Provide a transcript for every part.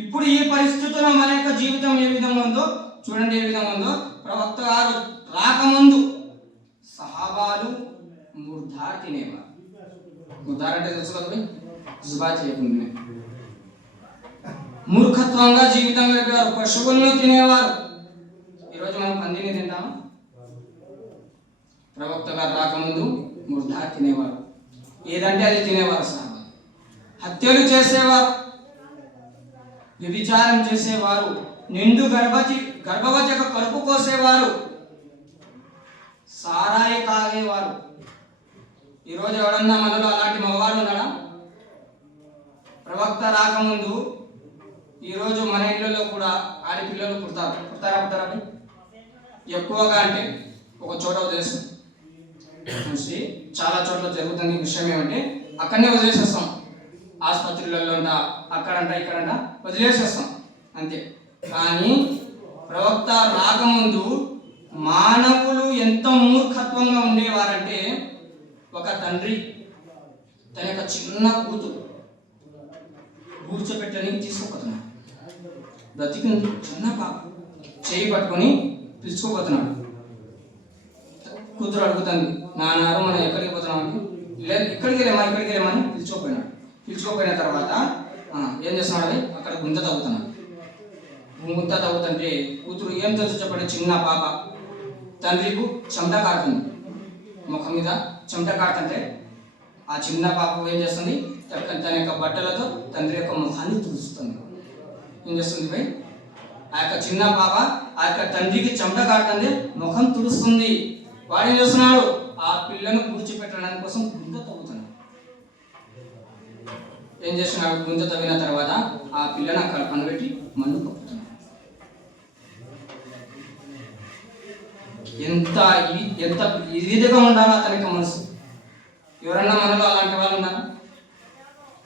ఇప్పుడు ఈ పరిస్థితుల్లో మన యొక్క జీవితం ఏ విధంగా ఉందో చూడండి. ఏ విధంగా ఉందో ప్రవక్త గారు రాకముందు సహాబాలు ముర్దార్ తినేవారు. ముర్దార్ అంటే తెలుసు కదా, జుబా చేయకుండా మూర్ఖత్వంగా జీవితం గడిపేవారు, పశువులను తినేవారు. ఈరోజు మనం పందిని తింటామా? ప్రవక్త గారు రాకముందు ముర్దార్ తినేవారు, ఏదంటే అది తినేవారు. సహాబాలు హత్యలు చేసేవారు, వ్యభిచారం చేసేవారు, నిండు గర్భవతి యొక్క కడుపు కోసేవారు, సారాయి తాగేవారు. ఈరోజు ఎవడన్నా మనలో అలాంటి మగవాడు ఉన్నాడా? ప్రవక్త రాకముందు ఈరోజు మన ఇళ్లలో కూడా ఆడపిల్లలు పుడతారా? ఎక్కువగా అంటే ఒక చోట వదిలేస్తాం, చూసి చాలా చోట్ల జరుగుతుంది. విషయం ఏమంటే అక్కడనే వదిలేసేస్తాం, ఆసుపత్రులలో అక్కడంట ఇక్కడంట వదిలేసేస్తాం అంతే. కానీ ప్రవక్త రాకముందు మానవులు ఎంత మూర్ఖత్వంగా ఉండేవారంటే, ఒక తండ్రి తన యొక్క చిన్న కూతురు కూర్చోపెట్టని తీసుకుపోతున్నాడు. బ్రతికింది చిన్న పాప, చేయి పట్టుకొని పిలుచుకోపోతున్నాడు. కూతురు అడుగుతుంది, నాన్నారు మనం ఎక్కడికి పోతున్నాం? లేదు, ఇక్కడికి వెళ్ళమని పిలుచుకోపోయిన తర్వాత ఏం చేస్తున్నాడు? అక్కడ గుంత తవ్వుతున్నాడు. గుంత తవ్వుతుంటే కూతురు ఏం తెలుసు చెప్పండి, చిన్న పాప. తండ్రికి చెమట కాడుతుంది, ముఖం మీద చెమట కాడుతుంటే ఆ చిన్న పాప ఏం చేస్తుంది? తన యొక్క బట్టలతో తండ్రి యొక్క ముఖాన్ని తుడుస్తుంది. ఏం చేస్తుంది భయ్? ఆ యొక్క చిన్న పాప ఆ యొక్క తండ్రికి చెమట కాడుతుంది, ముఖం తుడుస్తుంది. వాడు ఏం చేస్తున్నాడు? ఆ పిల్లను కూర్చోపెట్టడానికి కోసం గుంత తవ్వుతున్నాడు. ఏం చేస్తున్నాడు? గుంత తవ్విన తర్వాత ఆ పిల్లను అక్కడ పనిపెట్టి మన్ను కప్పుతున్నాడు. ఎంత ఇదిగా ఉండాలో అతనికి మనసు. ఎవరన్నా మనలో అలాంటి వాళ్ళు ఉన్నారా?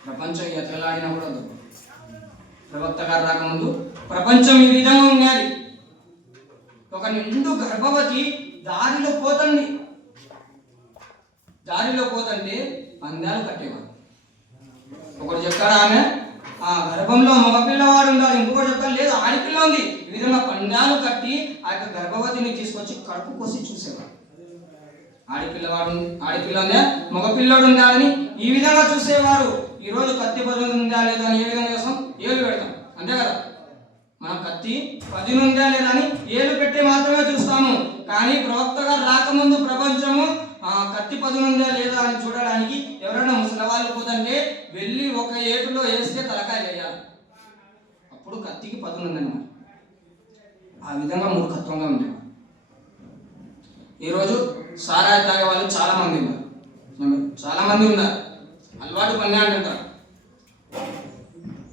ప్రపంచం ఎతలాడినా కూడా ప్రవక్త గారు రాకముందు ప్రపంచం ఈ విధంగా ఉన్నది. ఒక నిండు గర్భవతి దారిలో పోతంటే పందాలు కట్టేవారు. ఒకటి చెప్తాడు, ఆమె ఆ గర్భంలో మగపిల్లవాడు ఉండాలి, ఇంకొకటి చెప్తాడు లేదు ఆడపిల్ల ఉంది. ఈ విధంగా పందాలు కట్టి ఆ యొక్క గర్భవతిని తీసుకొచ్చి కడుపు కోసి చూసేవాడు. ఆడపిల్ల ఉందా మగపిల్లడు ఉండాలని ఈ విధంగా చూసేవారు. ఈరోజు కత్తి పదును ఉందా లేదా అని ఏ విధంగా చేస్తాం? ఏలు పెడతాం, అంతే కదా. మనం కత్తి పదును ఉందా లేదా అని ఏలు పెట్టి మాత్రమే చూస్తాము. కానీ ప్రవక్త గారు రాకముందు ప్రపంచము కత్తి పదును ఉందా లేదా అని చూడడానికి ఎవరైనా ముసలి వాళ్ళు పోతుంటే వెళ్ళి ఒక ఏటులో వేస్తే తలకాయ వేయాలి, అప్పుడు కత్తికి పదును ఉందన్నమాట. ఆ విధంగా మూర్ఖత్వంగా ఉండేవారు. ఈరోజు సారాయి తాగే వాళ్ళు చాలా మంది ఉన్నారు. అలవాటు పని అంటుంటారు,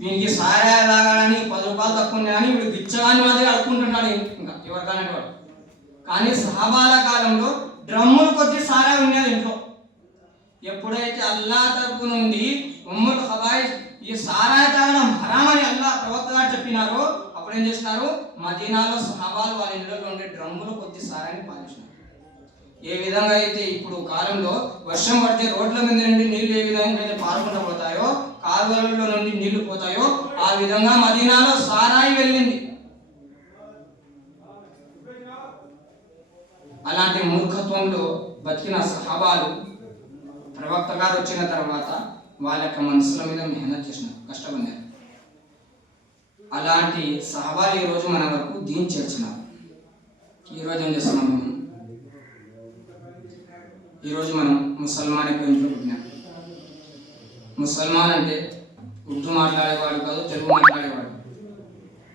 వీనికి సారాయి తాగాలని 10 రూపాయలు తక్కువ ఉంది కానీ వీడు బిచ్చగాని మాదిరి అడుక్కుంటున్నాడు ఇంకా ఎవరికానే వాడు. కానీ సహాబాల కాలంలో డ్రమ్ముల కొద్ది సారాయి ఉండేది ఇంట్లో. ఎప్పుడైతే అల్లాహ్ తరపు నుండి ఉమ్ముల్ ఖబాయిస్ ఈ సారాయి తాగడం హరామని అల్లాహ్ ప్రవక్త గారు చెప్పినారో అప్పుడు ఏం చేస్తున్నారు? మదీనాలో సహాబాలు వాళ్ళ ఇళ్ళలో ఉండే డ్రమ్ముల కొద్ది సారాయిని పాలించినారు. ఏ విధంగా అయితే ఇప్పుడు కాలంలో వర్షం పడితే రోడ్ల మీద నుండి నీళ్లు ఏ విధంగా అయితే పారుకుంటూ పోతాయో, కాలువలలో నుండి నీళ్లు పోతాయో, ఆ విధంగా మదీనాలో సారాయి వెళ్ళింది. అలాంటి మూర్ఖత్వంలో బతికిన సహాబాలు ప్రవక్త గారు వచ్చిన తర్వాత వాళ్ళ యొక్క మనసుల మీద మెహనత్ చేసినారు, కష్టపడినారు. అలాంటి సహాబాలు ఈరోజు మన వరకు దీన్ని చేర్చినారు. ఈరోజు ఏం చేస్తున్నాం? ఈరోజు మనం ముసల్మాన్ యొక్క ఇంట్లో పుట్టినాం. ముసల్మాన్ అంటే ఉర్దూ మాట్లాడేవాడు కాదు, తెలుగు మాట్లాడేవాడు.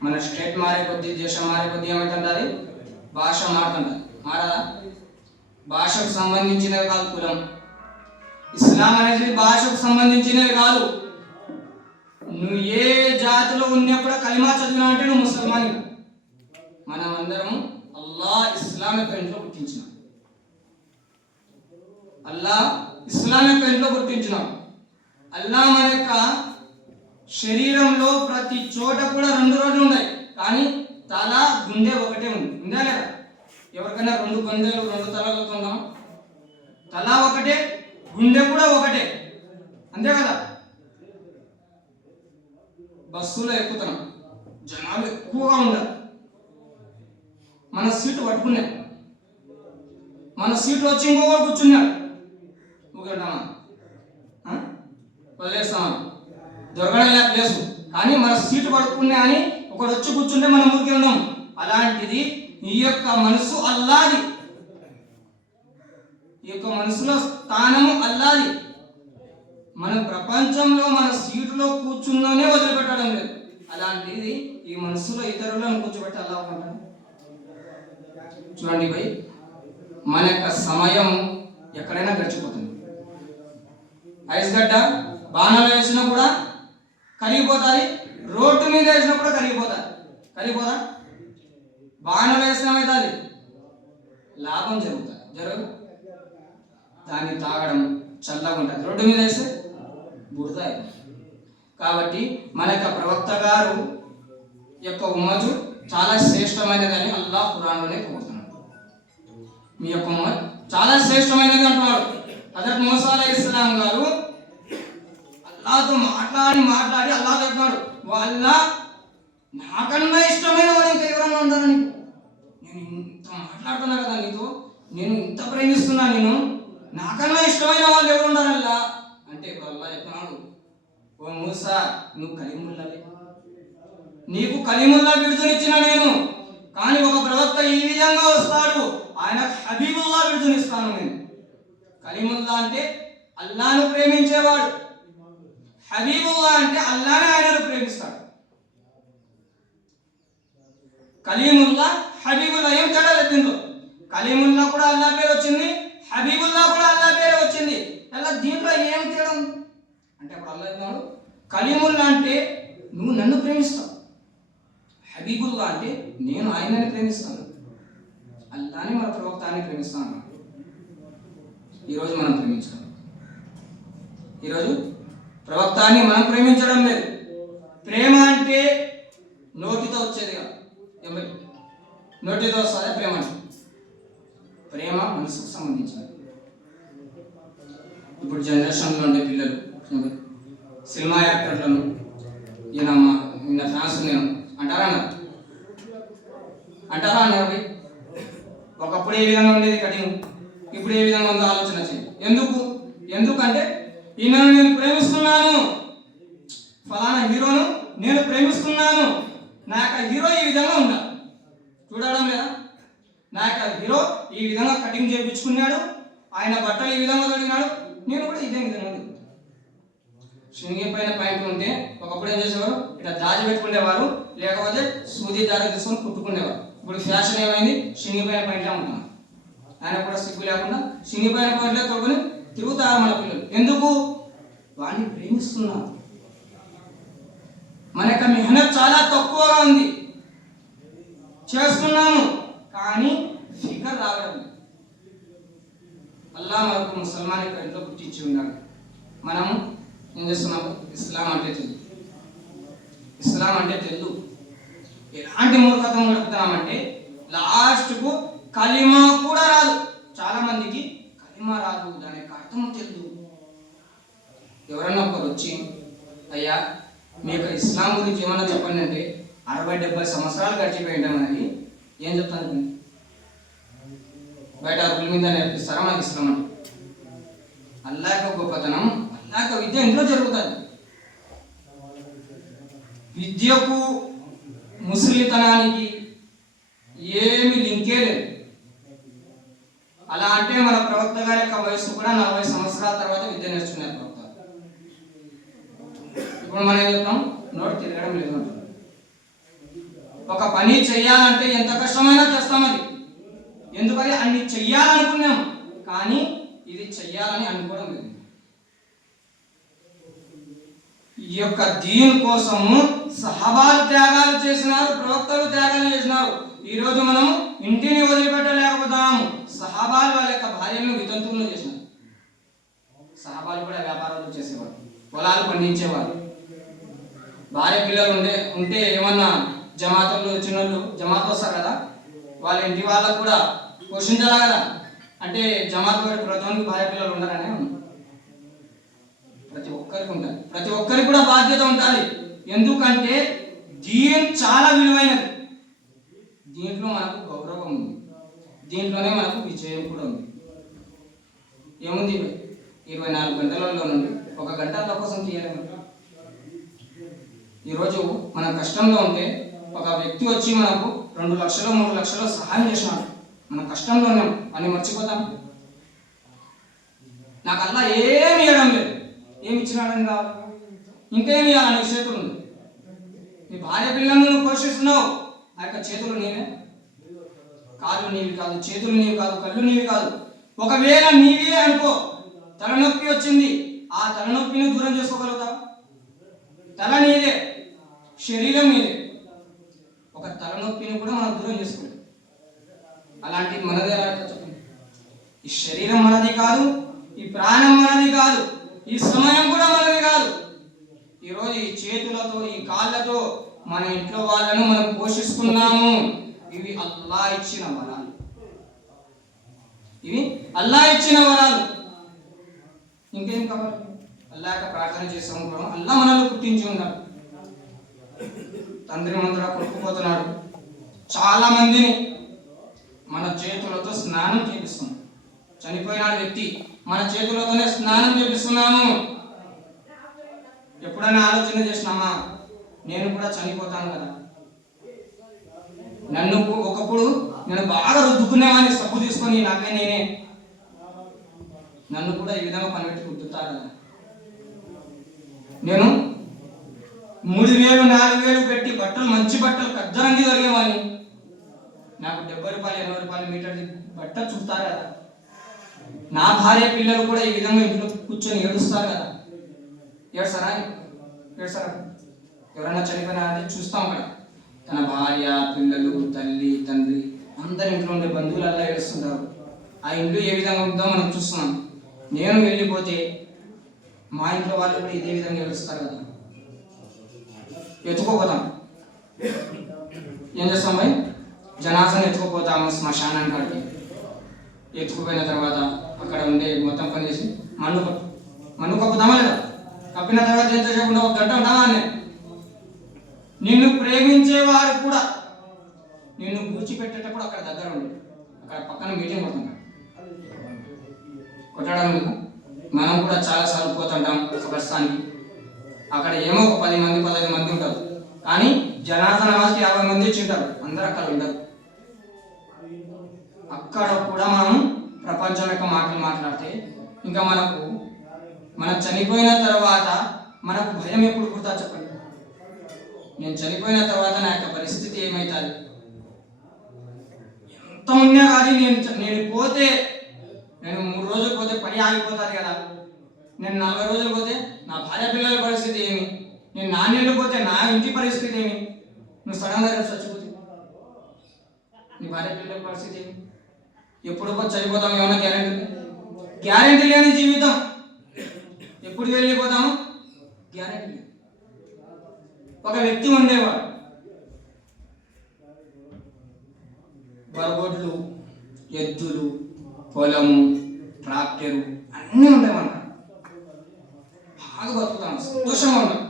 మన స్టేట్ మారే కొద్దీ, దేశం మారే కొద్దీ ఏమవుతుంటుంది? భాష మారుతుంటుంది. మారదా? భాషకు సంబంధించినవి కాదు కులం. ఇస్లాం అనేది భాషకు సంబంధించినవి కాదు. నువ్వు ఏ జాతిలో ఉన్నప్పుడు కలిమా చదివినా అంటే నువ్వు ముసల్మాన్. మనం అందరము అల్లాహ్ ఇస్లాం యొక్క ఇంట్లో పుట్టించినాం. అల్లాహ్ ఇస్లాం యొక్క ఇంట్లో పుట్టించినాం. అల్లాహ్ మన యొక్క శరీరంలో ప్రతి చోట కూడా 2 రోడ్లు ఉన్నాయి, కానీ తల గుండె ఒకటే ఉంది. ఉందా లేదా? ఎవరికైనా 2 గుండెలు 2 తలలు ఉందాం? తల ఒకటే, గుండె కూడా ఒకటే, అంతే కదా. బస్సులో ఎక్కుతున్నాం, జనాలు ఎక్కువగా ఉన్నారు, మన సీటు పట్టుకున్నాం, మన సీట్లో వచ్చి ఇంకొకరు కూర్చున్నాడు, ఊరుకుంటామా? వదిలేస్తామా? దొరకడం లేదు ప్లేసు, కానీ మన సీటు పడుకున్నా అని ఒకడు వచ్చి కూర్చుంటే మనం ఊరికి ఉన్నాం. అలాంటిది ఈ యొక్క మనసు అల్లాది, ఈ యొక్క మనసులో స్థానము అల్లాది. మన ప్రపంచంలో మన సీటులో కూర్చున్ననే వదిలిపెట్టడం లేదు. అలాంటిది ఈ మనసులో ఇతరులను కూర్చోబెట్టి అల్లా ఉంటాం. చూడండి భయ్, మన యొక్క సమయం ఎక్కడైనా గడిచిపోతుంది. ఐస్ గడ్డ బాణాలు వేసినా కూడా కరిగిపోతుంది, రోడ్డు మీద వేసినా కూడా కరిగిపోతుంది. కరిగిపోదా? బాణాలు వేసినమైతుంది, లాభం జరుగుతుంది, జరగదు. దాన్ని తాగడం చల్లగా ఉంటుంది, రోడ్డు మీద వేస్తే బురద. కాబట్టి మన యొక్క ప్రవక్త గారు యొక్క ఉమ్మతు చాలా శ్రేష్టమైనదని అల్లాహ్ ఖురాన్లోనే కోరుతున్నాడు. మీ యొక్క ఉమ్మత్ చాలా శ్రేష్టమైనది అంటున్నాడు. హజరత్ మూసా అలైహిస్సలాం గారు అల్లాహ్తో మాట్లాడి అల్లాహ్ చెప్పాడు, వాళ్ళ నాకన్నా ఇష్టమైన వాళ్ళు ఇంకా ఎవరన్నా ఉండాలని, నేను ఇంత మాట్లాడుతున్నా కదా నీతో, నేను ఇంత ప్రేమిస్తున్నా, నేను నాకన్నా ఇష్టమైన వాళ్ళు ఎవరు ఉండాలల్లా అంటే ఇప్పుడు అల్లాహ్ చెప్తున్నాడు, ఓ మూసా నువ్వు కలీముల్లావే, నీకు కలీముల్లా బిరుదునిచ్చిన నేను, కానీ ఒక ప్రవక్త ఈ విధంగా వస్తాడు, ఆయన హబీబుల్లా బిరుదునిస్తాను నేను. కలీముల్లా అంటే అల్లాను ప్రేమించేవాడు, హబీబుల్లా అంటే అల్లానే ఆయనను ప్రేమిస్తాడు. కలీముల్లా హబీబుల్లా ఏం తేడా లేదు దీంట్లో. కలీముల్లా కూడా అల్లా పేరు వచ్చింది, హబీబుల్లా కూడా అల్లా పేరు వచ్చింది. అలా దీంట్లో ఏం తేడా అంటే అప్పుడు అల్లా అన్నాడు, కలీముల్లా అంటే నువ్వు నన్ను ప్రేమిస్తావు, హబీబుల్లా అంటే నేను ఆయనని ప్రేమిస్తాను, అల్లాని మన ప్రవక్తాన్ని ప్రేమిస్తాను. ఈరోజు మనం ప్రేమించడం, ఈరోజు ప్రవక్తాన్ని మనం ప్రేమించడం లేదు. ప్రేమ అంటే నోటితో వచ్చేది కాదు, నోటితో వస్తుందా ప్రేమ అంటే? ప్రేమ మనసుకు సంబంధించినది. ఇప్పుడు జనరేషన్లో ఉండే పిల్లలు సినిమా యాక్టర్లను ఈయన ఫ్యాన్స్ నేను అంటారా అన్నారు. ఒకప్పుడు ఏ విధంగా ఉండేది కటింగ్, ఇప్పుడు ఏ విధంగా ఉందో ఆలోచన చేయండి. ఎందుకంటే ఈయనను నేను ప్రేమిస్తున్నాను, ఫలానా హీరోను నేను ప్రేమిస్తున్నాను, నా యొక్క హీరో ఈ విధంగా ఉండాలి. చూడడం లేదా? నా యొక్క హీరో ఈ విధంగా కటింగ్ చేయించుకున్నాడు, ఆయన బట్టలు ఈ విధంగా తొడిగినాడు, నేను కూడా ఇదే విధంగా. శృంగి పైన పాయింట్ ఉంటే ఒకప్పుడు ఏం చేసేవారు, ఇట్లా దాచి పెట్టుకునేవారు, లేకపోతే సూది దారి తీసుకొని కుట్టుకునేవారు. ఇప్పుడు ఫ్యాషన్ ఏమైంది, శృంగి పైన పాయింట్లా ఉంటున్నాను. ఆయన కూడా సిగ్గు లేకుండా శృంగి పైన పాయింట్లే తొడుగుని తిరుగుతారు మన పిల్లలు. ఎందుకు? వాడిని ప్రేమిస్తున్నారు. మన యొక్క మెహనత్ చాలా తక్కువగా ఉంది, చేస్తున్నాము కానీ ఫిగర్ రావడం. అల్లా మనకు ముసల్మాన్ యొక్క ఇంట్లో పుట్టించి ఉన్నాడు. మనం ఏం చేస్తున్నాము? ఇస్లాం అంటే తెలుగు. ఎలాంటి మూర్ఖత్వం గడుపుతున్నామంటే లాస్ట్కు కలిమా కూడా రాదు. చాలా మందికి కలిమా రాదు, దాని యొక్క అర్థం తెలుగు. ఎవరన్నా ఒకరు వచ్చి, అయ్యా మీ యొక్క ఇస్లాం గురించి ఏమన్నా చెప్పండి అంటే 60-70 సంవత్సరాలు గడిచిపోయింటాం అనేది ఏం చెప్తాను? బయట అరుగుల మీద నేర్పిస్తారా మనకి ఇస్లాం అంటే? అల్లా యొక్క గొప్పతనం, అల్లా యొక్క విద్య ఇంట్లో జరుగుతుంది. విద్యకు ముసలితనానికి ఏమి లింకే లేదు. అలా అంటే మన ప్రవక్త గారి యొక్క వయసు కూడా 40 సంవత్సరాల తర్వాత విద్య నేర్చుకున్నారు ప్రవక్త. ఇప్పుడు మనం ఏం చెప్తాం? నోటి తిరగడం లేదు. ఒక పని చెయ్యాలంటే ఎంత కష్టమైనా చేస్తాం. అది ఎందుకని అన్ని చెయ్యాలనుకున్నాం, కానీ ఇది చెయ్యాలని అనుకోవడం లేదు. ఈ యొక్క దీన్ కోసము సహబాలు త్యాగాలు చేసినారు, ప్రవక్తలు త్యాగాలు చేసినారు. ఈరోజు మనం ఇంటిని వదిలిపెట్టలేకపోతాము. సహబాలు వాళ్ళ యొక్క భార్యలను వితంతువులను చేసినారు. సహబాలు కూడా వ్యాపారాలు చేసేవారు, పొలాలు పండించేవారు. భార్య పిల్లలు ఉంటే ఏమన్నా జమాతులు చిన్నోళ్ళు జమాత్ వస్తారు కదా, వాళ్ళ ఇంటి వాళ్ళకు కూడా పోషించాలి కదా. అంటే జమాత్ ప్రతి భార్య పిల్లలు ఉండరనే ప్రతి ఒక్కరికి ఉంటారు. ప్రతి ఒక్కరికి కూడా బాధ్యత ఉండాలి. ఎందుకంటే చాలా విలువైనది. దీంట్లో మనకు గౌరవం ఉంది, దీంట్లోనే మనకు విజయం కూడా ఉంది. ఏముంది 24 గంటలలో నుండి 1 గంట అల్ల కోసం తీయలేము. ఈరోజు మనం కష్టంలో ఉంటే ఒక వ్యక్తి వచ్చి మనకు 2 లక్షలు 3 లక్షలు సహాయం చేసినాడు, మనం కష్టంలో ఉన్నాం అని మర్చిపోతాం. నాకు అల్లా ఏమి ఇవ్వడం లేదు, ఏమి ఇచ్చినాడని కాదు, ఇంకేమి ఇవ్వాలని చేతులు ఉంది. నీ భార్య పిల్లలను నువ్వు పోషిస్తున్నావు, ఆ యొక్క చేతులు నీవే, కాళ్ళు నీవి కాదు, చేతులు నీవి కాదు, కళ్ళు నీవి కాదు. ఒకవేళ నీవే అనుకో, తలనొప్పి వచ్చింది, ఆ తలనొప్పిని దూరం చేసుకోగలుగుతావు? తల నీదే, శరీరం నీదే, ఒక తలనొప్పిని కూడా మనం దూరం చేసుకోలేదు. అలాంటి మనదే ఎలా చెప్పండి? ఈ శరీరం మనది కాదు, ఈ ప్రాణం మనది కాదు, ఈ సమయం కూడా మనది కాదు. ఈరోజు ఈ చేతులతో ఈ కాళ్ళతో మన ఇంట్లో వాళ్ళను మనం పోషిస్తున్నాము. ఇవి అల్లా ఇచ్చిన వరాలు, ఇవి అల్లా ఇచ్చిన వరాలు. ఇంకేం కావాలి? అల్లా యొక్క ప్రార్థన చేస్తాము. అల్లా మనల్ని పుట్టించి ఉన్నాడు, తండ్రి ముందర కొట్టుకుపోతున్నాడు. చాలా మందిని మన చేతులతో స్నానం చేపిస్తున్నాం. చనిపోయిన వ్యక్తి మన చేతులతోనే స్నానం చేపిస్తున్నాము. ఎప్పుడైనా ఆలోచన చేసినామా, నేను కూడా చనిపోతాను కదా, నన్ను ఒకప్పుడు నేను బాగా రుద్దుకునేవాడిని సబ్బు తీసుకొని నాకే నేనే, నన్ను కూడా ఈ విధంగా పనిపెట్టి రుద్దుతారు కదా. నేను 3000 4000 పెట్టి బట్టలు, మంచి బట్టలు కద్దరంగి దొరికేవాడిని, నాకు 70 రూపాయలు 80 రూపాయలు మీటర్ బట్టలు చుడతారు కదా. నా భార్య పిల్లలు కూడా ఈ విధంగా ఇంట్లో కూర్చొని ఏడుస్తారు కదా. ఏడ్సారా? ఎవరైనా చనిపోయినా అంటే చూస్తాం అక్కడ, తన భార్య పిల్లలు తల్లి తండ్రి అందరి ఇంట్లో ఉండే బంధువులల్లా ఏడుస్తుంటారు. ఆ ఇంట్లో ఏ విధంగా ఉందో మనం చూస్తున్నాం. నేను వెళ్ళిపోతే మా ఇంట్లో వాళ్ళు కూడా ఇదే విధంగా ఏడుస్తారు కదా. ఎత్తుకోపోతాం, ఏం చేస్తాం భయ్? జనాసాన్ని ఎత్తుకుపోతాము శ్మశానానికి. కాడికి ఎత్తుకుపోయిన తర్వాత అక్కడ ఉండే మొత్తం పని చేసి మన్ను కప్పుతామా లేదా? కప్పిన తర్వాత ఏం చేయకుండా 1 గంట ఉంటామా? నిన్ను ప్రేమించేవారు కూడా నిన్ను కూర్చిపెట్టేటప్పుడు అక్కడ దగ్గర ఉండి, అక్కడ పక్కన మీటింగ్ కొడుతుంటాం, కొట్టడం లేదు. మనం కూడా చాలాసార్లు పోతుంటాం కబ్రస్థానికి. అక్కడ ఏమో ఒక 10 మంది 15 మంది ఉంటారు, కానీ జనాజా నమాజ్కి 50 మంది ఇచ్చింటారు, అందరూ అక్కడ ఉండరు. అక్కడ కూడా మనం ప్రపంచం యొక్క మాటలు మాట్లాడితే ఇంకా మనం చనిపోయిన తర్వాత మనకు భయం ఎప్పుడు పుడతా చెప్పండి? నేను చనిపోయిన తర్వాత నా యొక్క పరిస్థితి ఏమవుతుంది? ఎంత ఉన్నా కానీ నేను పోతే, నేను 3 రోజులు పోతే పని ఆగిపోతుంది కదా. నేను 40 రోజులు పోతే నా భార్య పిల్లల పరిస్థితి ఏమి? నేను 4 నెలలు పోతే నా ఇంటి పరిస్థితి ఏమి? నువ్వు సడన్గా చచ్చిపోతే నీ భార్య పిల్లల పరిస్థితి ఏమి? ఎప్పుడు చనిపోతాం? ఏమన్నా గ్యారెంటీ లేని జీవితం. ఎప్పుడు వెళ్ళిపోతాము? గ్యారెంటీ లేదు. ఒక వ్యక్తి ఉండేవాడు, బరగొడ్లు, ఎద్దులు, పొలము, ట్రాక్టరు అన్నీ ఉండేవన్నమాట. బాగా బతుకుతాను, సంతోషంగా ఉన్నాడు.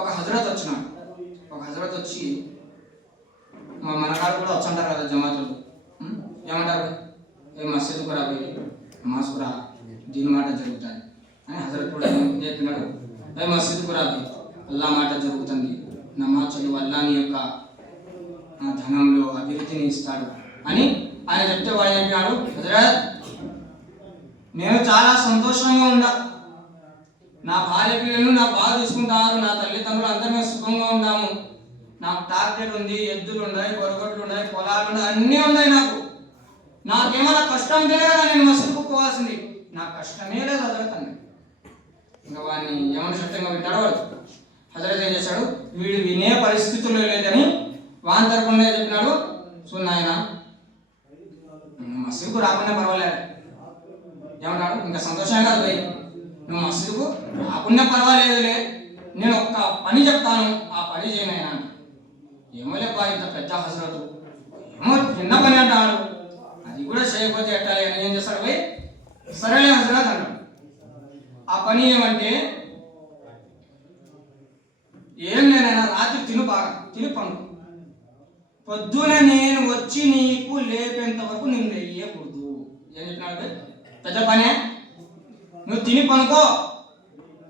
ఒక హజరత్ వచ్చినాడు. ఒక హజరత్ వచ్చి, మనకాడు కూడా వచ్చంటారు కదా జమాతులు, ఏమంటారు? ఏ మసీదుకు రాబోయి నమాజ్కు రా, దీని మాట జరుగుతుంది అని హజరత్ కూడా చెప్పినాడు. ఏ మసీదుకు రాబోయి అల్లా మాట జరుగుతుంది, నమాజ్ చదువు అల్లా నీ యొక్క ధనంలో అభివృద్ధిని ఇస్తాడు అని ఆయన చెప్తే వాడు చెప్పినాడు, హజరత్ నేను చాలా సంతోషంగా ఉన్నా, నా భార్య పిల్లలు నాకు బాగా చూసుకుంటారు, నా తల్లిదండ్రులు అందరూ మేము సుఖంగా ఉన్నాము, నాకు ట్రాక్టర్ ఉంది, ఎద్దులు ఉన్నాయి, బొరగొడ్లు ఉన్నాయి, పొలాలు ఉన్నాయి, అన్నీ ఉన్నాయి. నాకేమైనా కష్టం ఉంటేనే కదా నేను మసీదుకు పోవాల్సింది, నాకు కష్టమే లేదు హజరత్ అన్నాడు. ఇంకా వాడిని ఏమన్నా శబ్దంగా వింటాడు వాడు. హజరత్ ఏం చేశాడు, వీడు వినే పరిస్థితుల్లో లేదని వాని తరపున చెప్పినాడు, సో నాయన మసీదుకు రాకుండా పర్వాలేదు. ఏమంటాడు? ఇంకా సంతోషంగా కాదు భయ్, నువ్వు మసీదుకు రాకుండా పర్వాలేదులే, నేను ఒక్క పని చెప్తాను, ఆ పని చేయనైనా. ఏమో లేపా ఇంత పెద్ద హజరతు, ఏమో చిన్న పని అంటాడు, అది కూడా చేయకపోతే ఎట్టాలి అని ఏం చేస్తాడు భయ్? సరేలే హజరత్ అన్నాడు. ఆ పని ఏమంటే ఏం లేనైనా రాత్రి తిను, బాగా తిని పనుకో. పొద్దున నేను వచ్చి నీకు లేపేంత వరకు నేను లేయకూడదు. ఏం చెప్పినాడు? పెద్ద పనే. నువ్వు తిని పనుకో.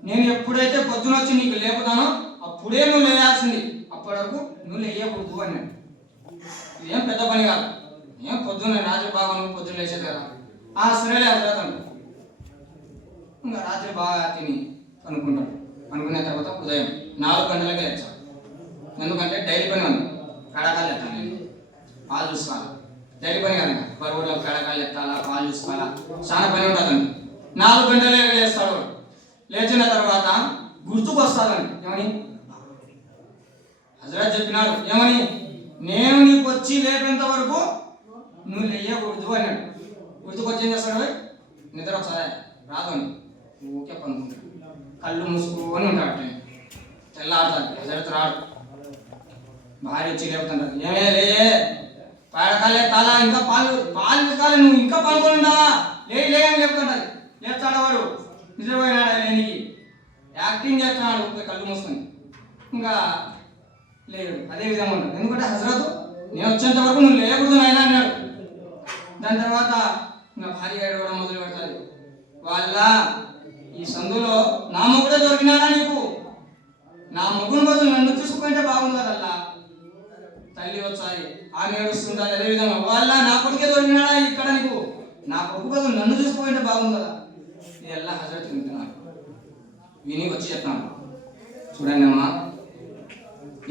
నేను ఎప్పుడైతే పొద్దున వచ్చి నీకు లేపుతానో అప్పుడే నువ్వు లేయాల్సింది, అప్పటి వరకు నువ్వు లేయకూడదు అన్నాడు. ఇదేం పెద్ద పని కాదు. ఏం పొద్దున్న రాత్రి బాగా నువ్వు పొద్దున్న లేచేది కదా. సరేలే అర్థం. ఇంకా రాత్రి బాగా తిని అనుకుంటాడు. అనుకున్న తర్వాత ఉదయం 4 గంటలకే లేచాను. ఎందుకంటే డైలీ పని ఉంది. కడకాలు ఎత్తాను, నేను పాలు చూసుకోవాలి. డైలీ పని కదా, బరువులో కడకాలు ఎత్తాలా, పాలు చూసుకోవాలా, చాలా పని ఉంటుందండి. 4 గంటలే లేస్తాడు. లేచిన తర్వాత గుర్తుకు వస్తాదండి. ఏమని? హజరత్ చెప్పినాడు. ఏమని? నేను నీకు వచ్చి లేపేంత వరకు నువ్వు లేయకూడదు అన్నాడు. గుర్తుకొచ్చేం చేస్తాడు? నిద్ర వస్తాదా? రాదు అని ఊకే పనుకుంటాడు. కళ్ళు మూసుకొని ఉంటాడు. తెల్లాడుతాడు. హజరత్ రాడు. భార్య వచ్చి లేపుతుంటారు. ఏమే లేయే, పాడకాలే తాలా, ఇంకా పాలు కాలే, నువ్వు ఇంకా పనుకోనుండావా? లే అని చెప్తుంటారు. లేపుతాడు వాడు. నిద్రపోయినాడు. లేనికి యాక్టింగ్ చేస్తున్నాడు కళ్ళు మూసుకొని. ఇంకా లేదు, అదే విధంగా ఉంటాడు. ఎందుకంటే హజరత్ నేను వచ్చేంత వరకు నువ్వు లేకూడదు నాయన అన్నాడు. దాని తర్వాత ఇంకా భార్య ఏడవడం మొదలు పెడతాడు. వాళ్ళ ఈ సందులో నా మొగుడే దొరికినాడా నీకు? నా మొగుడు బదులు నన్ను తీసుకుంటే బాగుంది కదల్లా. తల్లి వచ్చాయి, ఆమె ఏడుస్తుంటారు. అదేవిధంగా వాళ్ళ నా కొడుకే దొరికినాడా ఇక్కడ నీకు? నా కొడుకు బదులు నన్ను చూసుకుంటే బాగుంది కదా. ఇది ఎలా హజరత్ వింటున్నాను. విని వచ్చి చెప్తాను. చూడండి అమ్మా,